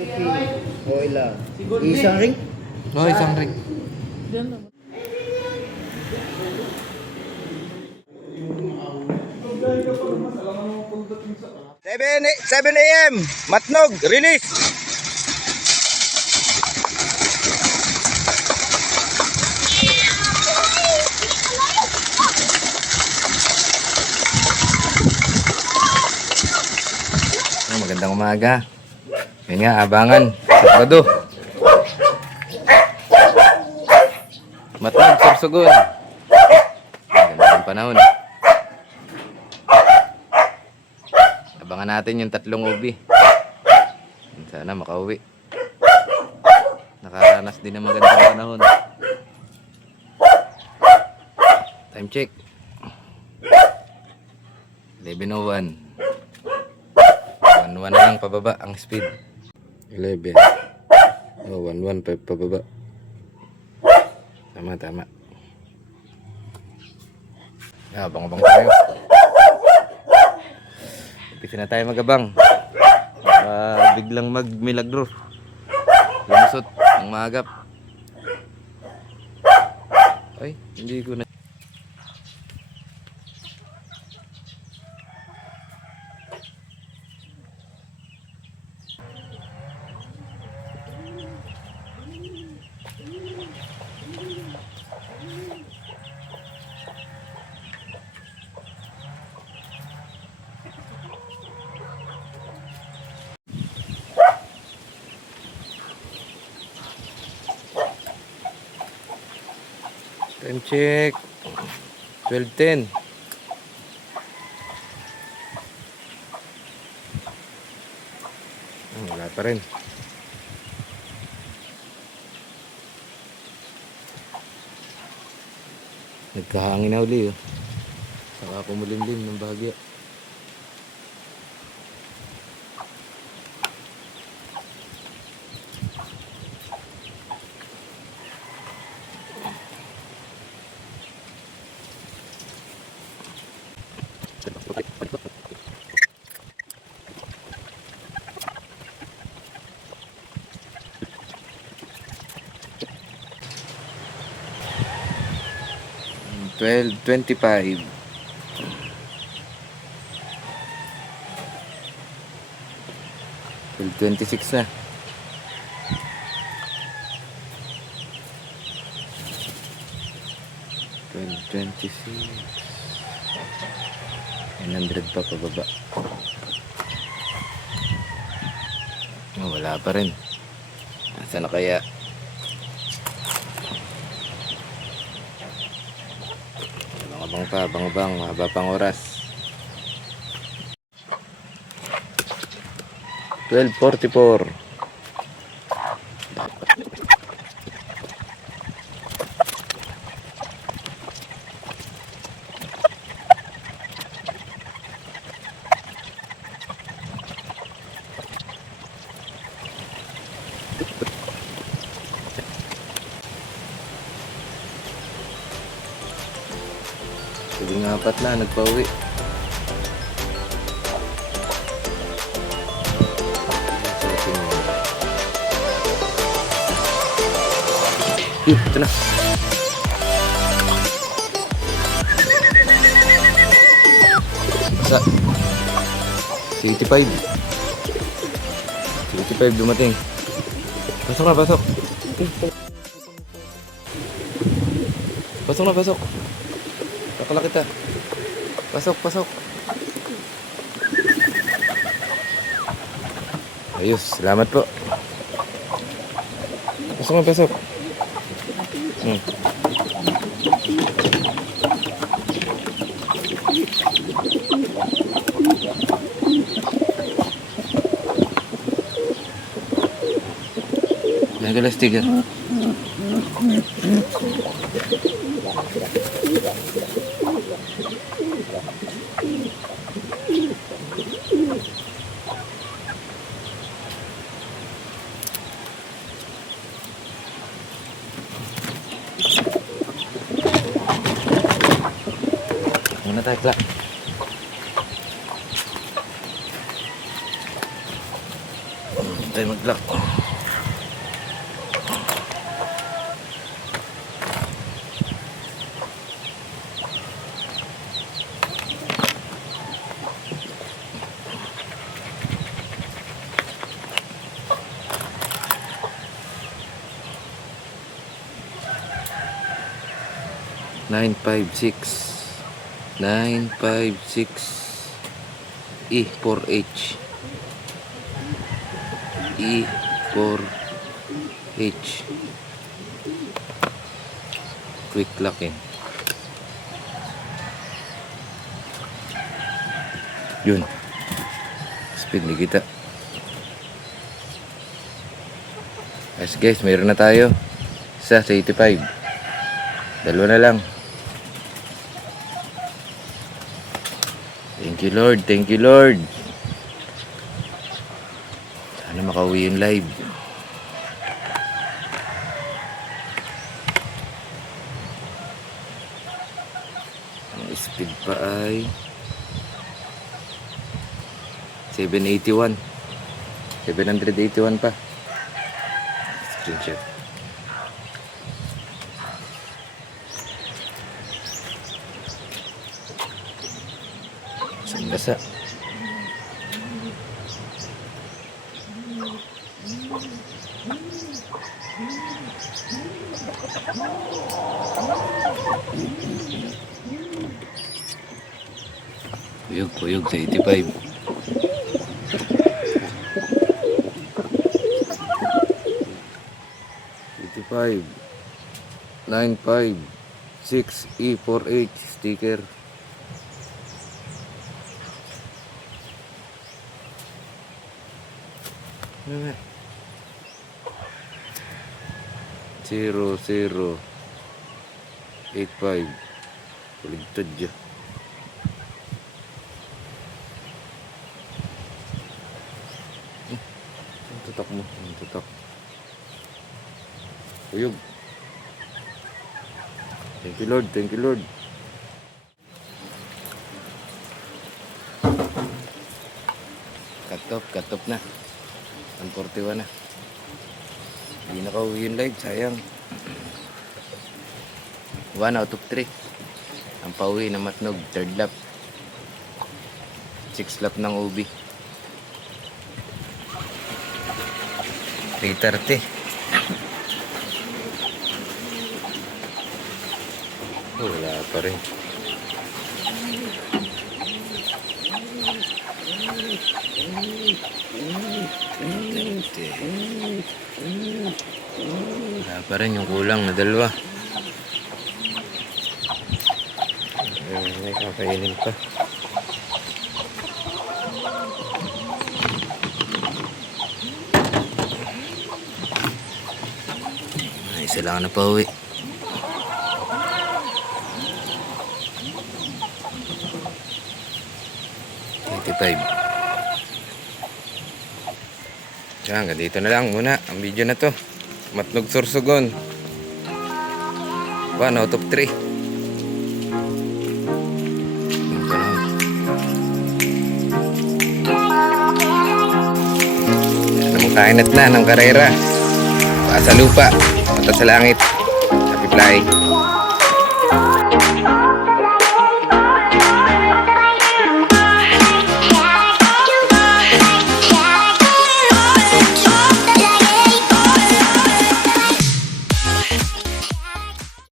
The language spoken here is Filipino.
Okay lang. Isang ring? Oo, isang ring. Diyan naman. 7 a.m. Matnog, release! Magandang umaga. Yan nga, abangan. Sabado. Matnog, Sorsogon. Maganda ang panahon. Abangan natin yung 3 ubi. Sana makauwi. Nakaranas din ng magandang panahon. Time check. 11:01. 1-1 na lang pababa ang speed. 11. Oh, 1-1 pababa. Tama. Abang-abang tayo. Umpisa na tayo magabang. Biglang magmilagro. Lumusot ang maagap. Ay, hindi ko na. Time check. 12:10. Wala pa rin. Nagkahangin na uli. Saka kumulimlim ng bahagya. Well, 25. Well, 26 na. 26. 900 pa pababa. Wala pa rin. Saan na kaya? Abang, haba pang oras. 12:44. Sabing 4 na, nagpauwi. Ito na. Isa. 85. 85 dumating. Pasok na, pasok. Pasok. Pakala kita. Pasok. Ayos, salamat po. Pasok. Jaga stiker. Muna tayo, Clark. Tayo mag-lock. Nine five six E4H E4H quick locking. Yun, speed ni kita. Yes guys, mayroon na tayo isa sa 85. Dalawa na lang. Thank you Lord, thank you Lord. Sana makauwi yung live. Ang speed pa ay 781 pa. Screenshot. Basa. Puyog sa 85. E5 956 E4H sticker. Ano 0085 kuligtad dyan. Ang tutok mo, ang tutok. Uyog. Thank you Lord, thank you Lord. Cut off na. 141 na. Hindi nakauwi yung live, sayang. 1 out of 3 ang pauwi ng Matnog, third lap. 6 lap ng ubi. 3:30. Wala pa rin. Wala pa rin yung kulang na dalawa. May kakainin pa. Isa lang na pauwi. Yan, hanggang dito na lang muna ang video na to. Matnog Sorsogon 1 out of 3. Namang kainat na ng karera. Paa sa lupa, mata sa langit. Happy flying.